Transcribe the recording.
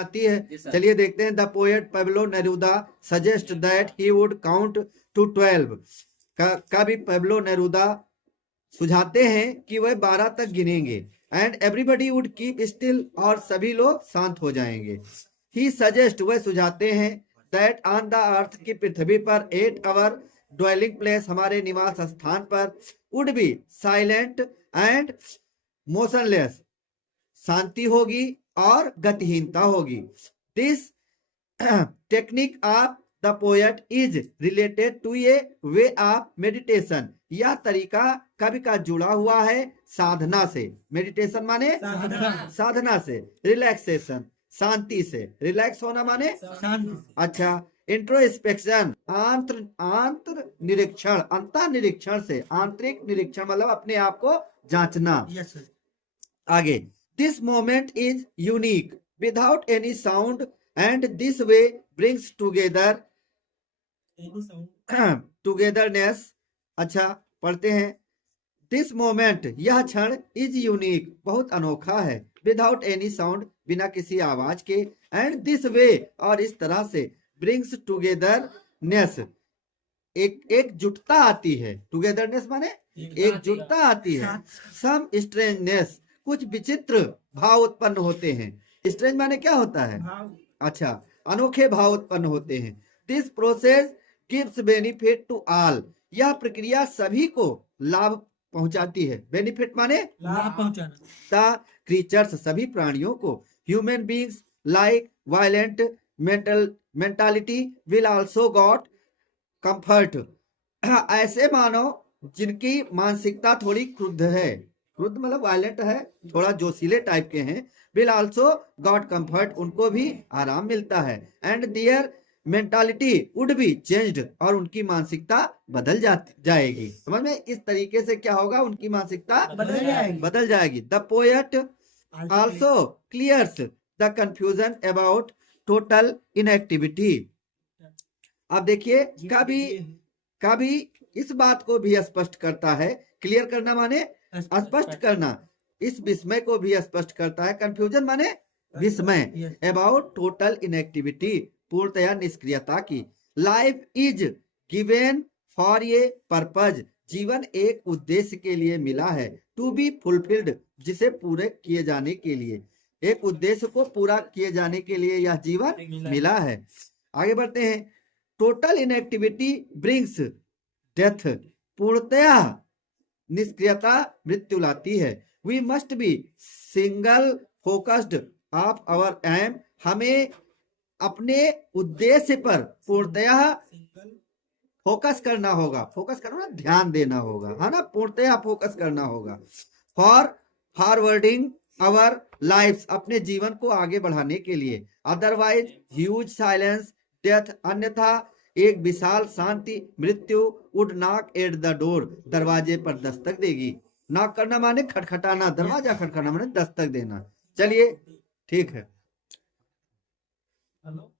आती है। चलिए देखते हैं। The poet Pablo Neruda suggest that he would count to 12। कवि पेब्लो नेरुदा सुझाते हैं कि वह 12 तक गिनेंगे। And everybody would keep still, और सभी लोग शांत हो जाएंगे। ही सजेस्ट, वह सुझाते हैं, दैट ऑन द अर्थ, की पृथ्वी पर 8 आवर ड्वेलिंग प्लेस, हमारे निवास स्थान पर, would be silent and motionless, शांति होगी और गतिहीनता होगी। This technique of the poet is related to a way of meditation. यह तरीका कवि का जुड़ा हुआ है साधना से। मेडिटेशन माने साधना से। रिलैक्सेशन, शांति से। रिलैक्स होना माने अच्छा। इंट्रोस्पेक्शन, आंतर निरीक्षण, अंतर निरीक्षण से। आंतरिक निरीक्षण मतलब अपने आप को जांचना। आगे, this moment is unique without any sound and this way brings together togetherness. अच्छा, पढ़ते हैं। दिस मोमेंट, यह क्षण, इज यूनिक, बहुत अनोखा है, विदाउट एनी साउंड, बिना किसी आवाज के, एंड दिस वे, और इस तरह से, ब्रिंग्स टुगेदरनेस, एकजुटता आती है। टुगेदरनेस माने एकजुटता आती है। सम स्ट्रेंजनेस, कुछ विचित्र भाव उत्पन्न होते हैं। स्ट्रेंज माने क्या होता है? अच्छा, अनोखे भाव उत्पन्न होते हैं। This process gives benefit to all, यह प्रक्रिया सभी को लाभ पहुंचाती है। बेनिफिट माने लाभ पहुंचाना। द क्रीचर्स, सभी प्राणियों को। Human beings like violent mentality will also got comfort, ऐसे मानव जिनकी मानसिकता थोड़ी क्रुद्ध है, क्रुद्ध मतलब वायलेंट है, थोड़ा जोशीले टाइप के हैं, विल आल्सो गॉट कंफर्ट, उनको भी आराम मिलता है। And their mentality would be changed, और उनकी मानसिकता बदल जाएगी। समझ में? इस तरीके से क्या होगा, उनकी मानसिकता बदल जाएगी। The poet also clears the confusion about total inactivity. अब देखिए, कभी इस बात को भी स्पष्ट करता है। क्लियर करना माने स्पष्ट करना, इस विस्मय को भी स्पष्ट करता है। कंफ्यूजन माने विस्मय। अबाउट टोटल इनएक्टिविटी, पूर्णतया निष्क्रियता की। Life is given for a purpose, जीवन एक उद्देश्य के लिए मिला है। टू बी फुलफिल्ड, जिसे पूरे किए जाने के लिए, एक उद्देश्य को पूरा किए जाने के लिए यह जीवन मिला है। आगे बढ़ते हैं। टोटल इनएक्टिविटी ब्रिंग्स डेथ, पूर्णतया निष्क्रियता मृत्यु लाती है। We must be single focused of our aim, हमें अपने उद्देश्य पर पूर्णतया फोकस करना होगा। फोकस करना, ध्यान देना होगा, है ना? पूर्णतया फोकस करना होगा। फॉर फॉरवर्डिंग आवर लाइफ, अपने जीवन को आगे बढ़ाने के लिए। अदरवाइज ह्यूज साइलेंस डेथ, अन्यथा एक विशाल शांति मृत्यु would knock at the door, दरवाजे पर दस्तक देगी। नॉक करना माने खटखटाना, दरवाजा खटखटाना माने दस्तक देना। चलिए ठीक है। हेलो।